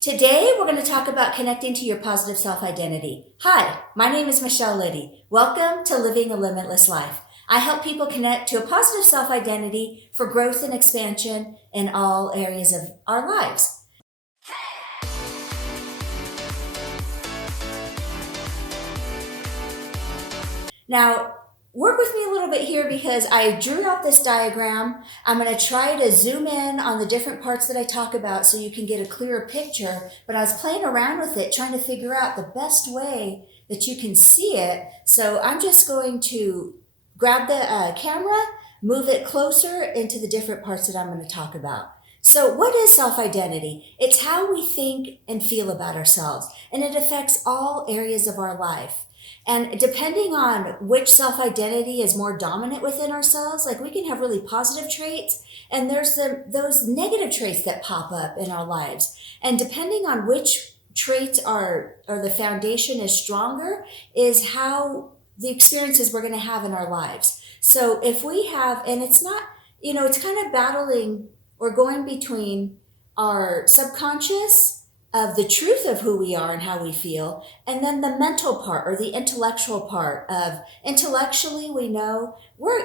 Today, we're going to talk about connecting to your positive self-identity. Hi, my name is Michelle Liddy. Welcome to Living a Limitless Life. I help people connect to a positive self-identity for growth and expansion in all areas of our lives. Now, work with me a little bit here because I drew out this diagram. I'm going to try to zoom in on the different parts that I talk about so you can get a clearer picture. But I was playing around with it, trying to figure out the best way that you can see it. So I'm just going to grab the camera, move it closer into the different parts that I'm going to talk about. So what is self-identity? It's how we think and feel about ourselves, and it affects all areas of our life. And depending on which self-identity is more dominant within ourselves, like we can have really positive traits, and there's those negative traits that pop up in our lives. And depending on which traits are, or the foundation is stronger, is how the experiences we're going to have in our lives. So if we have, and it's not, it's kind of battling or going between our subconscious of the truth of who we are and how we feel, and then the mental part or the intellectual part of intellectually we know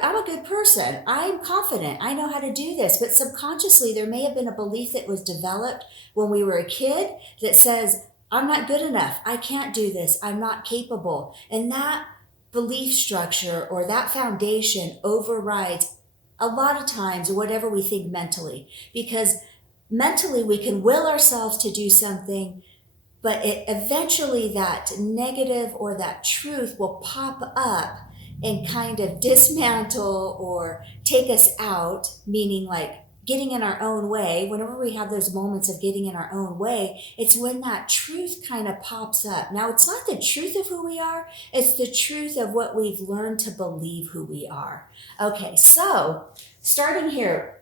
I'm a good person, I'm confident, I know how to do this, but subconsciously there may have been a belief that was developed when we were a kid that says, I'm not good enough, I can't do this, I'm not capable. And that belief structure or that foundation overrides a lot of times whatever we think mentally, because mentally we can will ourselves to do something, but eventually that negative or that truth will pop up and kind of dismantle or take us out, meaning like getting in our own way. Whenever we have those moments of getting in our own way, it's when that truth kind of pops up. Now, it's not the truth of who we are, it's the truth of what we've learned to believe who we are. Okay, so starting here,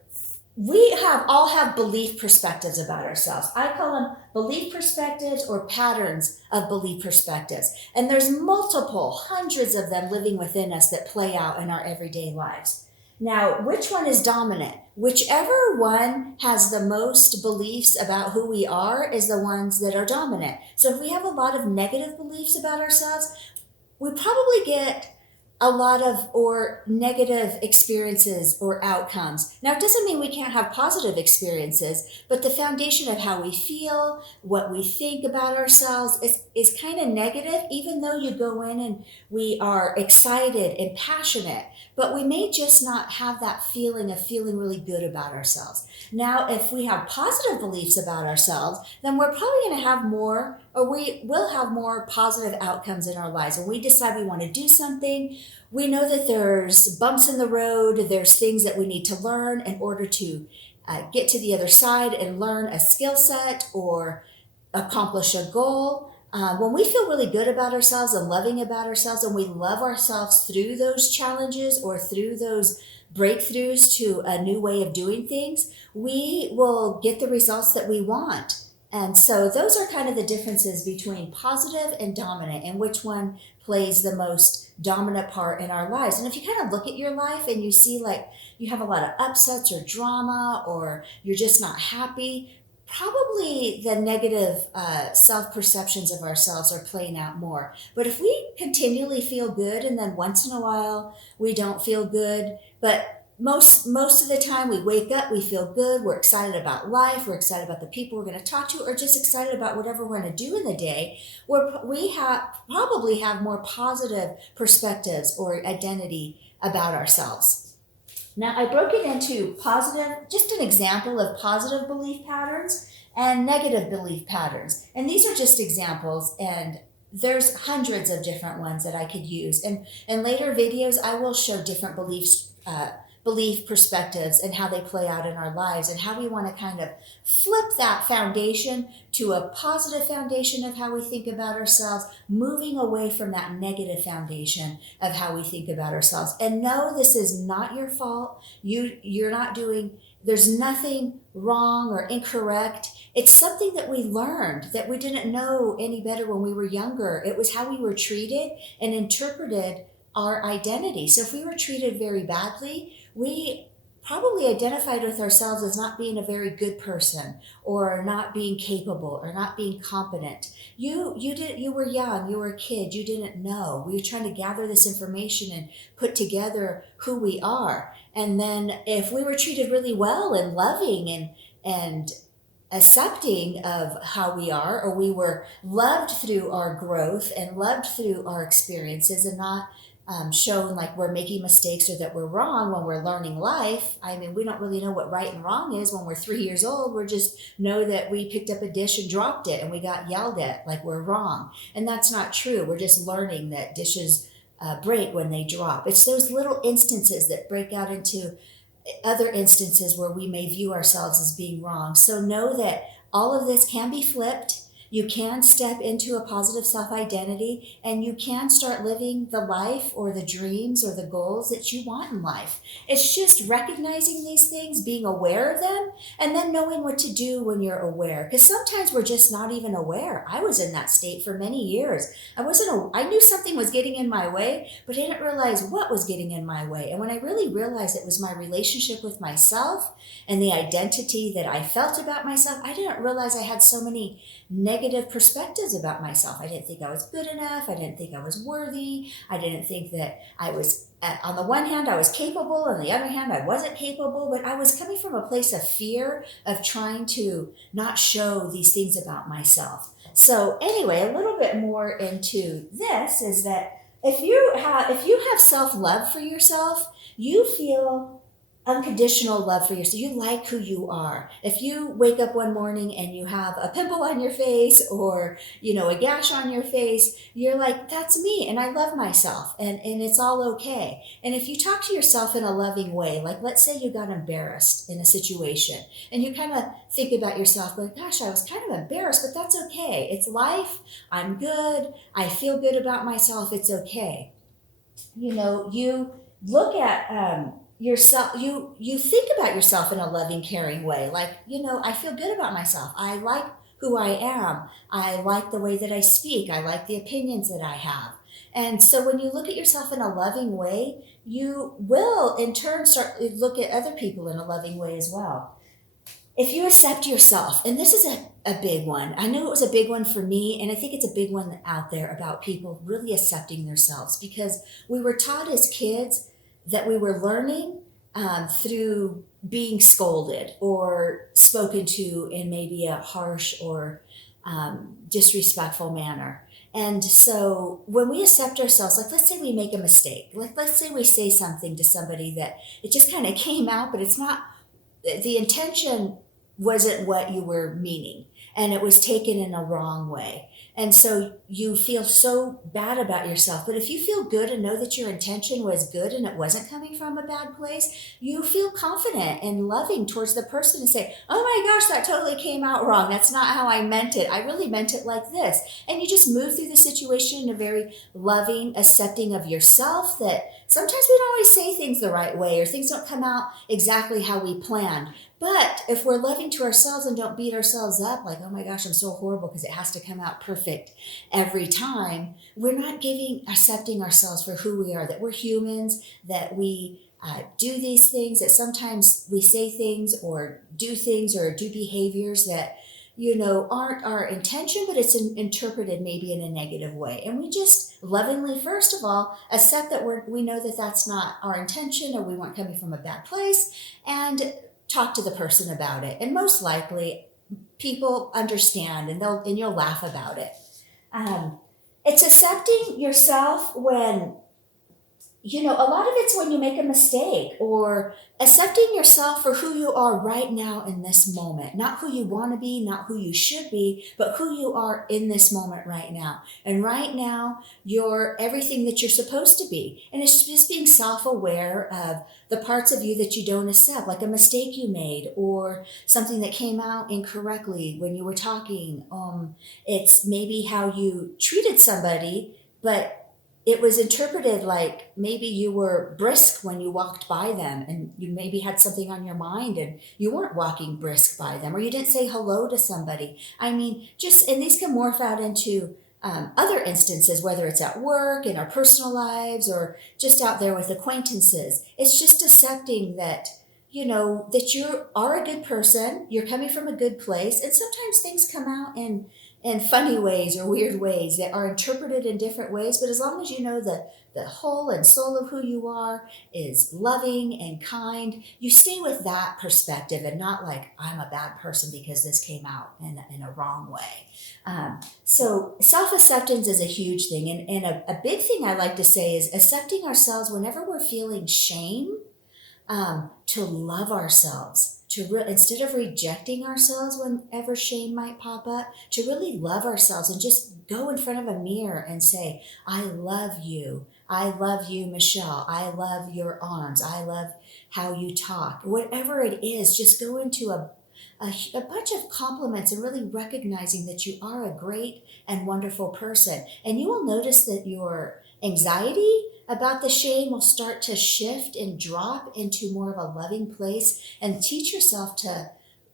we all have belief perspectives about ourselves. I call them belief perspectives or patterns of belief perspectives. And there's multiple, hundreds of them living within us that play out in our everyday lives. Now, which one is dominant? Whichever one has the most beliefs about who we are is the ones that are dominant. So if we have a lot of negative beliefs about ourselves, we probably get a lot of or negative experiences or outcomes. Now, it doesn't mean we can't have positive experiences, but the foundation of how we feel, what we think about ourselves is kind of negative, even though you go in and we are excited and passionate, but we may just not have that feeling of feeling really good about ourselves. Now, if we have positive beliefs about ourselves, then we're probably going to have more, or we will have more positive outcomes in our lives. When we decide we want to do something, we know that there's bumps in the road, there's things that we need to learn in order to get to the other side and learn a skill set or accomplish a goal. When we feel really good about ourselves and loving about ourselves, and we love ourselves through those challenges or through those breakthroughs to a new way of doing things, we will get the results that we want. And so those are kind of the differences between positive and dominant, and which one plays the most dominant part in our lives. And if you kind of look at your life and you see like you have a lot of upsets or drama, or you're just not happy, probably the negative self-perceptions of ourselves are playing out more. But if we continually feel good and then once in a while we don't feel good, but most of the time we wake up, we feel good, we're excited about life, we're excited about the people we're going to talk to, or just excited about whatever we're going to do in the day, we probably have more positive perspectives or identity about ourselves. Now, I broke it into positive, just an example of positive belief patterns and negative belief patterns. And these are just examples, and there's hundreds of different ones that I could use. And in later videos, I will show different belief perspectives and how they play out in our lives, and how we want to kind of flip that foundation to a positive foundation of how we think about ourselves, moving away from that negative foundation of how we think about ourselves. And no, this is not your fault. You're not doing, there's nothing wrong or incorrect. It's something that we learned that we didn't know any better when we were younger. It was how we were treated and interpreted our identity. So if we were treated very badly, we probably identified with ourselves as not being a very good person, or not being capable, or not being competent. You were young, you were a kid, you didn't know. We were trying to gather this information and put together who we are. And then if we were treated really well and loving and accepting of how we are, or we were loved through our growth and loved through our experiences, and not shown like we're making mistakes or that we're wrong when we're learning life. I mean, we don't really know what right and wrong is when we're 3 years old. We're just know that we picked up a dish and dropped it and we got yelled at like we're wrong. And that's not true. We're just learning that dishes break when they drop. It's those little instances that break out into other instances where we may view ourselves as being wrong. So know that all of this can be flipped. You can step into a positive self identity, and you can start living the life or the dreams or the goals that you want in life. It's just recognizing these things, being aware of them, and then knowing what to do when you're aware. Because sometimes we're just not even aware. I was in that state for many years. I knew something was getting in my way, but I didn't realize what was getting in my way. And when I really realized it was my relationship with myself and the identity that I felt about myself, I didn't realize I had so many negative perspectives about myself. I didn't think I was good enough. I didn't think I was worthy. I didn't think that I was, on the one hand, I was capable. On the other hand, I wasn't capable. But I was coming from a place of fear of trying to not show these things about myself. So anyway, a little bit more into this is that if you have self-love for yourself, you feel unconditional love for yourself. You like who you are. If you wake up one morning and you have a pimple on your face, or a gash on your face, you're like, that's me and I love myself, and it's all okay. And if you talk to yourself in a loving way, like let's say you got embarrassed in a situation and you kind of think about yourself like, gosh, I was kind of embarrassed, but that's okay. It's life. I'm good. I feel good about myself. It's okay. You look at yourself, you think about yourself in a loving, caring way, like, I feel good about myself. I like who I am. I like the way that I speak. I like the opinions that I have. And so when you look at yourself in a loving way, you will in turn start to look at other people in a loving way as well. If you accept yourself, and this is a big one. I know it was a big one for me, and I think it's a big one out there about people really accepting themselves, because we were taught as kids that we were learning through being scolded or spoken to in maybe a harsh or disrespectful manner. And so when we accept ourselves, like let's say we make a mistake, like let's say we say something to somebody that it just kind of came out, but it's not, the intention wasn't what you were meaning, and it was taken in a wrong way. And so you feel so bad about yourself. But if you feel good and know that your intention was good and it wasn't coming from a bad place, you feel confident and loving towards the person and say, oh my gosh, that totally came out wrong. That's not how I meant it. I really meant it like this. And you just move through the situation in a very loving, accepting of yourself, that sometimes we don't always say things the right way, or things don't come out exactly how we planned. But if we're loving to ourselves and don't beat ourselves up like, oh my gosh, I'm so horrible because it has to come out perfect every time, we're not accepting ourselves for who we are, that we're humans, that we do these things, that sometimes we say things or do behaviors that, aren't our intention, but it's interpreted maybe in a negative way. And we just lovingly, first of all, accept that we know that that's not our intention, or we weren't coming from a bad place, and talk to the person about it. And most likely people understand, and you'll laugh about it. It's accepting yourself when, a lot of it's when you make a mistake, or accepting yourself for who you are right now in this moment, not who you want to be, not who you should be, but who you are in this moment right now. And right now, you're everything that you're supposed to be. And it's just being self-aware of the parts of you that you don't accept, like a mistake you made or something that came out incorrectly when you were talking. It's maybe how you treated somebody, but it was interpreted like maybe you were brisk when you walked by them, and you maybe had something on your mind and you weren't walking brisk by them, or you didn't say hello to somebody. I mean, and these can morph out into other instances, whether it's at work, in our personal lives, or just out there with acquaintances. It's just accepting that that you are a good person, you're coming from a good place, and sometimes things come out in funny ways or weird ways that are interpreted in different ways. But as long as you know the whole and soul of who you are is loving and kind, you stay with that perspective and not like, I'm a bad person because this came out in a wrong way. So self acceptance is a huge thing. And a big thing I like to say is accepting ourselves whenever we're feeling shame, to love ourselves, instead of rejecting ourselves whenever shame might pop up, to really love ourselves and just go in front of a mirror and say, I love you. I love you, Michelle. I love your arms. I love how you talk. Whatever it is, just go into a bunch of compliments and really recognizing that you are a great and wonderful person. And you will notice that your anxiety about the shame will start to shift and drop into more of a loving place, and teach yourself to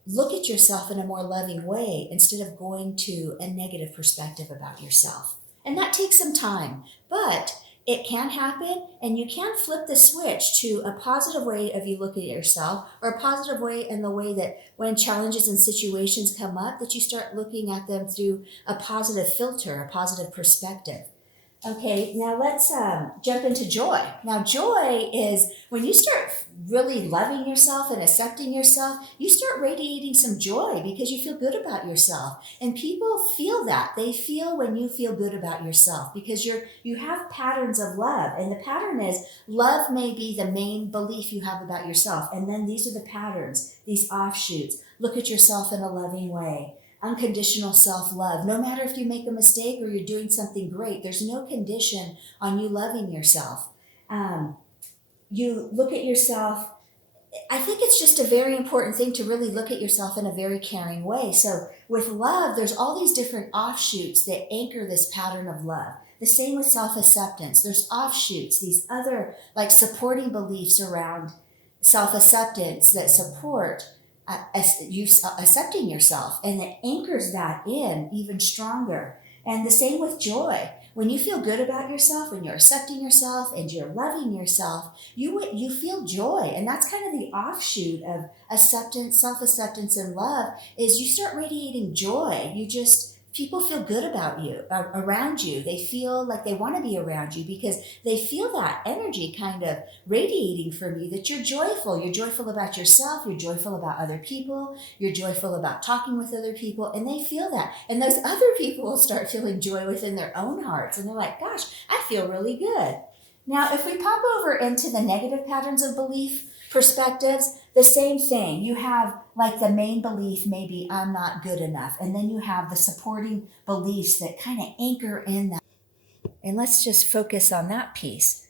look at yourself in a more loving way instead of going to a negative perspective about yourself. And that takes some time, but it can happen, and you can flip the switch to a positive way of you looking at yourself, or a positive way in the way that when challenges and situations come up, that you start looking at them through a positive filter, a positive perspective. Okay, now let's jump into joy. Now, joy is when you start really loving yourself and accepting yourself, you start radiating some joy because you feel good about yourself. And people feel that. They feel when you feel good about yourself because you have patterns of love. And the pattern is love may be the main belief you have about yourself. And then these are the patterns, these offshoots. Look at yourself in a loving way. Unconditional self-love. No matter if you make a mistake or you're doing something great, there's no condition on you loving yourself. You look at yourself. I think it's just a very important thing to really look at yourself in a very caring way. So with love, there's all these different offshoots that anchor this pattern of love. The same with self-acceptance. There's offshoots, these other like supporting beliefs around self-acceptance that support you accepting yourself, and it anchors that in even stronger. And the same with joy. When you feel good about yourself, when you're accepting yourself and you're loving yourself, you feel joy. And that's kind of the offshoot of acceptance, self-acceptance, and love, is you start radiating joy. People feel good about you, around you. They feel like they want to be around you because they feel that energy kind of radiating from you, that you're joyful. You're joyful about yourself. You're joyful about other people. You're joyful about talking with other people. And they feel that. And those other people will start feeling joy within their own hearts. And they're like, gosh, I feel really good. Now, if we pop over into the negative patterns of belief perspectives, the same thing. You have like the main belief, maybe I'm not good enough. And then you have the supporting beliefs that kind of anchor in that. And let's just focus on that piece.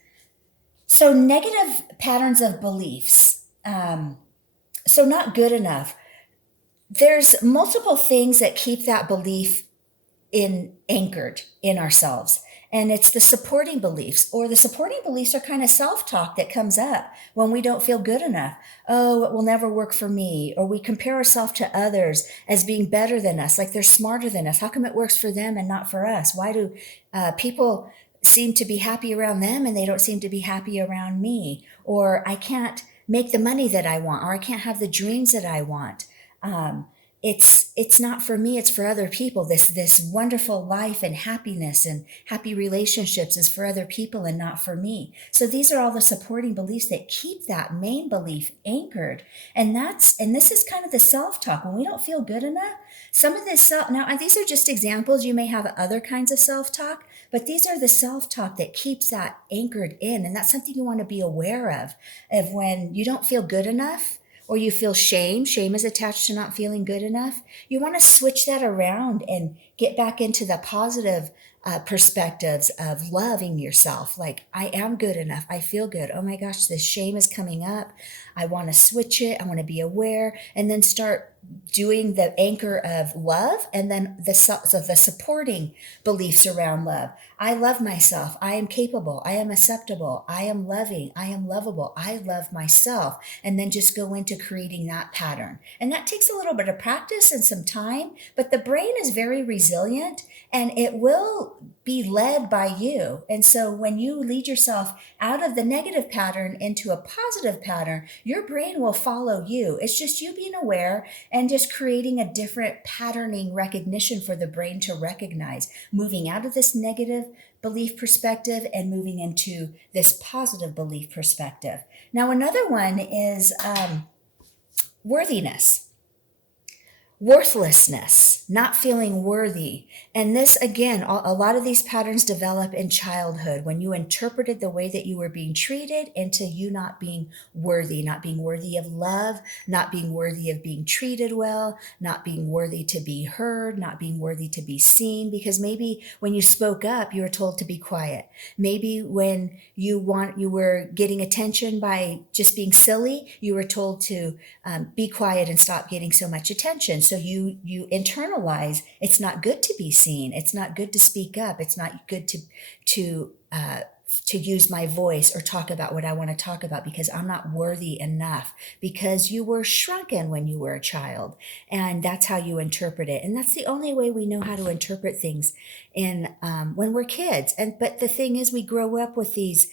So negative patterns of beliefs. So not good enough. There's multiple things that keep that belief anchored in ourselves. And it's the supporting beliefs, or the supporting beliefs are kind of self-talk that comes up when we don't feel good enough. Oh, it will never work for me. Or we compare ourselves to others as being better than us, like they're smarter than us. How come it works for them and not for us? Why do people seem to be happy around them and they don't seem to be happy around me? Or I can't make the money that I want, or I can't have the dreams that I want. It's not for me, it's for other people. This wonderful life and happiness and happy relationships is for other people and not for me. So these are all the supporting beliefs that keep that main belief anchored. And this is kind of the self-talk. When we don't feel good enough, some of this now these are just examples. You may have other kinds of self-talk, but these are the self-talk that keeps that anchored in. And that's something you want to be aware of when you don't feel good enough, or you feel shame. Shame is attached to not feeling good enough. You want to switch that around and get back into the positive perspectives of loving yourself. Like, I am good enough. I feel good. Oh my gosh, this shame is coming up. I want to switch it. I want to be aware, and then start doing the anchor of love, and then the supporting beliefs around love. I love myself. I am capable. I am acceptable. I am loving. I am lovable. I love myself. And then just go into creating that pattern. And that takes a little bit of practice and some time, but the brain is very resilient, and it will be led by you. And so when you lead yourself out of the negative pattern into a positive pattern, your brain will follow you. It's just you being aware and just creating a different patterning recognition for the brain to recognize, moving out of this negative belief perspective and moving into this positive belief perspective. Now, another one is worthiness. Worthlessness, not feeling worthy. And this, again, a lot of these patterns develop in childhood when you interpreted the way that you were being treated into you not being worthy of love, not being worthy of being treated well, not being worthy to be heard, not being worthy to be seen. Because maybe when you spoke up, you were told to be quiet. Maybe when you were getting attention by just being silly, you were told to be quiet and stop getting so much attention. So you internalize it's not good to be seen. It's not good to speak up. It's not good to use my voice or talk about what I want to talk about because I'm not worthy enough, because you were shrunken when you were a child. And that's how you interpret it. And that's the only way we know how to interpret things when we're kids. But the thing is, we grow up with these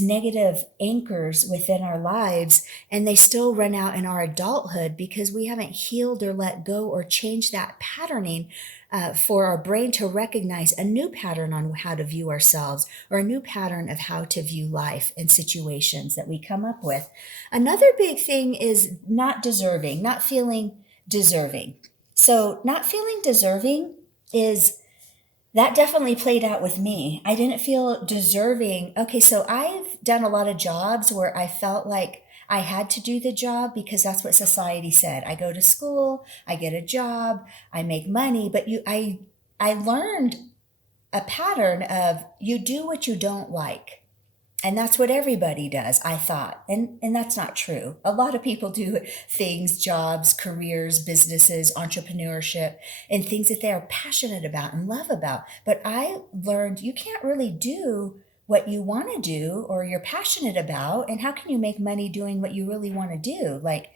negative anchors within our lives, and they still run out in our adulthood because we haven't healed or let go or changed that patterning for our brain to recognize a new pattern on how to view ourselves or a new pattern of how to view life and situations that we come up with. Another big thing is not feeling deserving. So not feeling deserving that definitely played out with me. I didn't feel deserving. Okay, so I've done a lot of jobs where I felt like I had to do the job because that's what society said. I go to school, I get a job, I make money, but I learned a pattern of you do what you don't like. And that's what everybody does, I thought. And that's not true. A lot of people do things, jobs, careers, businesses, entrepreneurship, and things that they are passionate about and love about. But I learned you can't really do what you want to do or you're passionate about. And how can you make money doing what you really want to do? Like,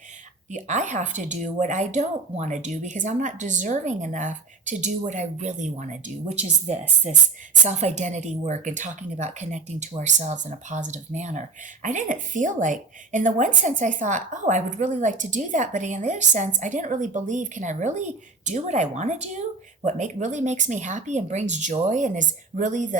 I have to do what I don't want to do because I'm not deserving enough to do what I really want to do, which is this self-identity work and talking about connecting to ourselves in a positive manner. I didn't feel like, in the one sense, I thought, oh, I would really like to do that. But in the other sense, I didn't really believe, can I really do what I want to do? What really makes me happy and brings joy and is really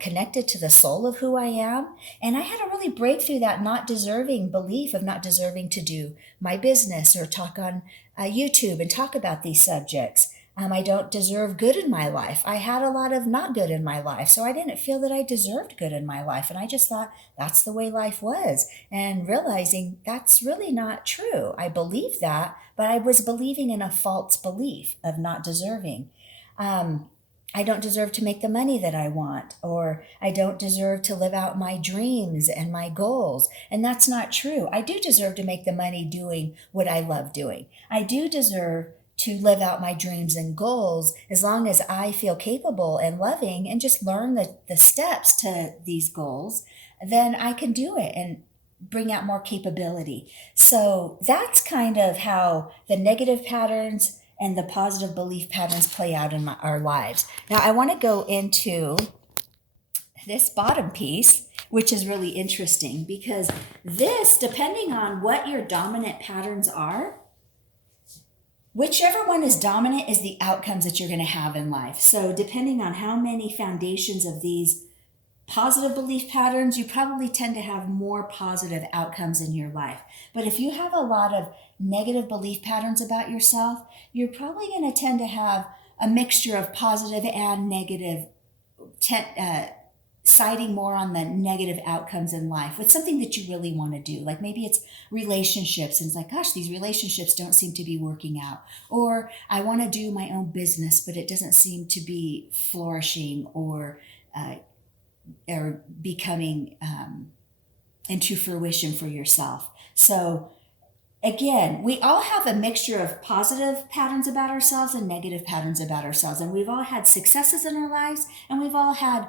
connected to the soul of who I am. And I had to really break through that not deserving belief of not deserving to do my business or talk on YouTube and talk about these subjects. I don't deserve good in my life. I had a lot of not good in my life. So I didn't feel that I deserved good in my life. And I just thought that's the way life was. And realizing that's really not true. I believed that, but I was believing in a false belief of not deserving. I don't deserve to make the money that I want, or I don't deserve to live out my dreams and my goals. And that's not true. I do deserve to make the money doing what I love doing. I do deserve to live out my dreams and goals as long as I feel capable and loving and just learn the steps to these goals, then I can do it and bring out more capability. So that's kind of how the negative patterns and the positive belief patterns play out in our lives. Now, I want to go into this bottom piece, which is really interesting because this, depending on what your dominant patterns are, whichever one is dominant is the outcomes that you're going to have in life. So depending on how many foundations of these positive belief patterns, you probably tend to have more positive outcomes in your life. But if you have a lot of negative belief patterns about yourself, you're probably going to tend to have a mixture of positive and negative, siding more on the negative outcomes in life with something that you really want to do. Like maybe it's relationships, and it's like, gosh, these relationships don't seem to be working out. Or I want to do my own business, but it doesn't seem to be flourishing or becoming into fruition for yourself. So again, we all have a mixture of positive patterns about ourselves and negative patterns about ourselves. And we've all had successes in our lives, and we've all had,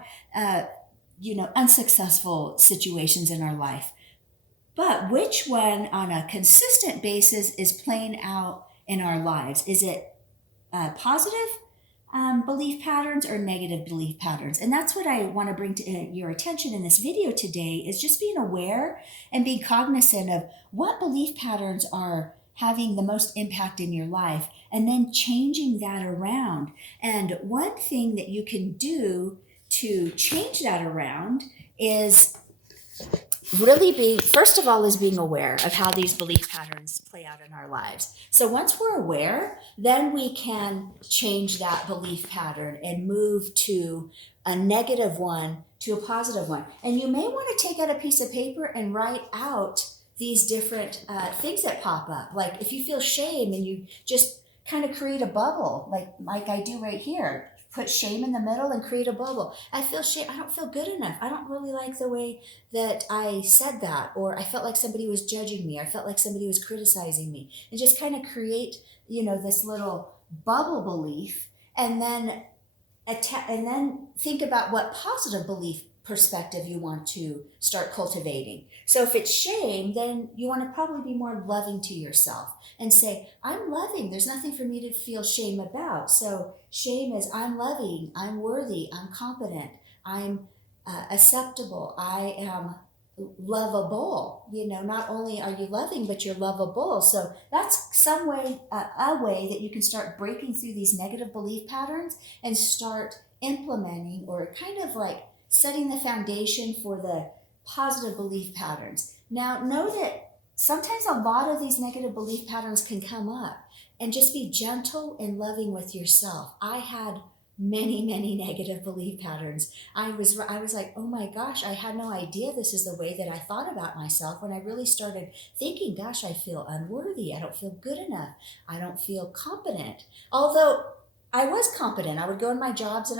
unsuccessful situations in our life. But which one on a consistent basis is playing out in our lives? Is it positive belief patterns or negative belief patterns. And that's what I want to bring to your attention in this video today, is just being aware and being cognizant of what belief patterns are having the most impact in your life, and then changing that around. And one thing that you can do to change that around is really being, first of all, is being aware of how these belief patterns play out in our lives. So once we're aware, then we can change that belief pattern and move to a negative one to a positive one. And you may want to take out a piece of paper and write out these different things that pop up. Like if you feel shame, and you just kind of create a bubble, like I do right here. Put shame in the middle and create a bubble. I feel shame. I don't feel good enough. I don't really like the way that I said that, or I felt like somebody was judging me. I felt like somebody was criticizing me. And just kind of create, this little bubble belief, and then think about what positive belief perspective you want to start cultivating. So if it's shame, then you want to probably be more loving to yourself and say, I'm loving. There's nothing for me to feel shame about. So shame is, I'm loving, I'm worthy, I'm competent, I'm acceptable, I am lovable. Not only are you loving, but you're lovable. So that's some way, a way that you can start breaking through these negative belief patterns and start implementing, or kind of like setting the foundation for the positive belief patterns. Now, know that sometimes a lot of these negative belief patterns can come up, and just be gentle and loving with yourself. I had many, many negative belief patterns. I was like, oh my gosh, I had no idea this is the way that I thought about myself, when I really started thinking, gosh, I feel unworthy. I don't feel good enough. I don't feel competent. Although I was competent. I would go in my jobs,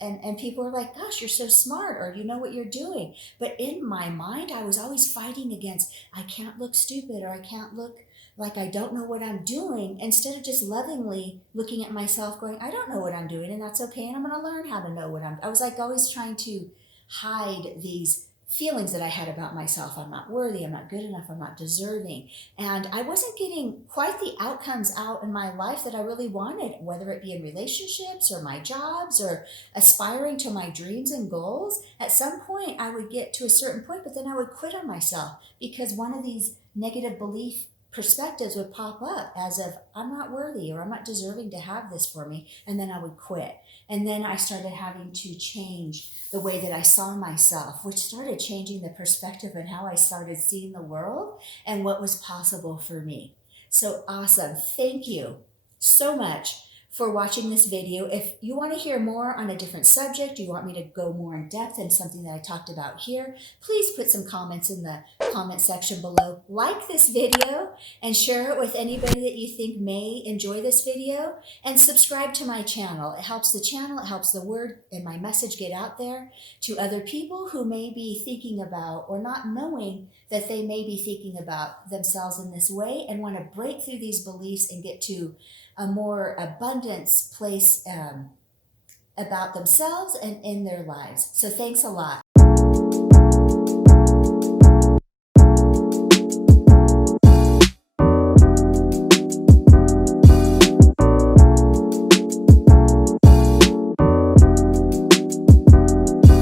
and people were like, gosh, you're so smart, or you know what you're doing. But in my mind, I was always fighting against, I can't look stupid, or I can't look like I don't know what I'm doing, instead of just lovingly looking at myself going, I don't know what I'm doing, and that's okay, and I'm going to learn how to know what I was like always trying to hide these feelings that I had about myself. I'm not worthy, I'm not good enough, I'm not deserving. And I wasn't getting quite the outcomes out in my life that I really wanted, whether it be in relationships or my jobs or aspiring to my dreams and goals. At some point, I would get to a certain point, but then I would quit on myself, because one of these negative belief perspectives would pop up, as of, I'm not worthy, or I'm not deserving to have this for me, and then I would quit. And then I started having to change the way that I saw myself, which started changing the perspective and how I started seeing the world and what was possible for me. So awesome. Thank you so much for watching this video. If you want to hear more on a different subject, you want me to go more in depth in something that I talked about here, please put some comments in the comment section below. Like this video and share it with anybody that you think may enjoy this video, and subscribe to my channel. It helps the channel, it helps the word and my message get out there to other people who may be thinking about, or not knowing that they may be thinking about themselves in this way, and want to break through these beliefs and get to a more abundance place about themselves and in their lives. So thanks a lot.